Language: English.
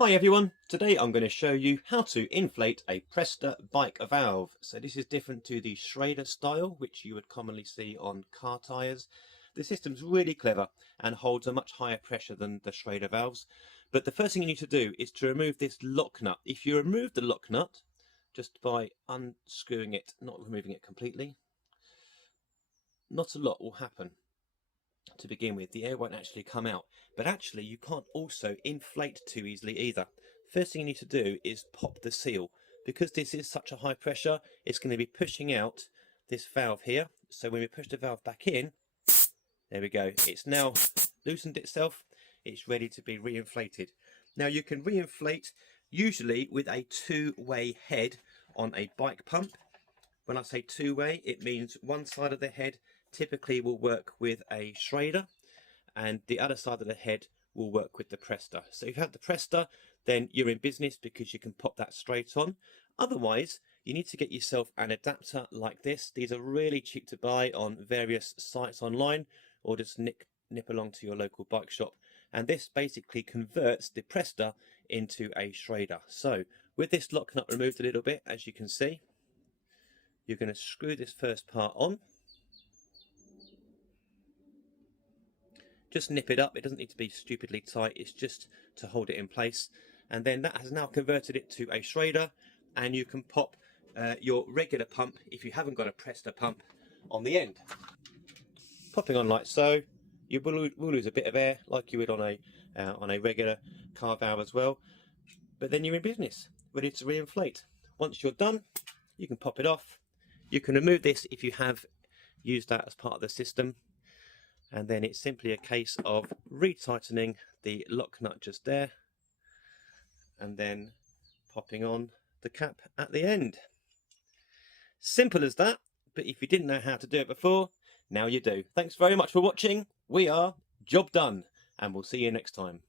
Hi everyone, today I'm going to show you how to inflate a Presta bike valve. So this is different to the Schrader style, which you would commonly see on car tyres. The system's really clever and holds a much higher pressure than the Schrader valves. But the first thing you need to do is to remove this lock nut. If you remove the lock nut, just by unscrewing it, not removing it completely, not a lot will happen. To begin with, the air won't actually come out, but actually you can't also inflate too easily either. First thing you need to do is pop the seal. Because this is such a high pressure, it's going to be pushing out this valve here. So when we push the valve back in, there we go, it's now loosened itself, it's ready to be reinflated. Now you can reinflate usually with a two-way head on a bike pump. When I say two-way, it means one side of the head typically will work with a Schrader and the other side of the head will work with the Presta. So if you have the Presta, then you're in business because you can pop that straight on. Otherwise, you need to get yourself an adapter like this. These are really cheap to buy on various sites online, or just nip along to your local bike shop. And this basically converts the Presta into a Schrader. So with this lock nut removed a little bit, as you can see, you're going to screw this first part on. Just nip it up, it doesn't need to be stupidly tight, it's just to hold it in place. And then that has now converted it to a Schrader, and you can pop your regular pump, if you haven't got a Presta pump, on the end. Popping on like so, you will lose a bit of air like you would on a regular car valve as well. But then you're in business, ready to reinflate. Once you're done, you can pop it off. You can remove this if you have used that as part of the system. And then it's simply a case of retightening the lock nut just there and then popping on the cap at the end. Simple as that, but if you didn't know how to do it before, now you do. Thanks very much for watching. We are Job Done, and we'll see you next time.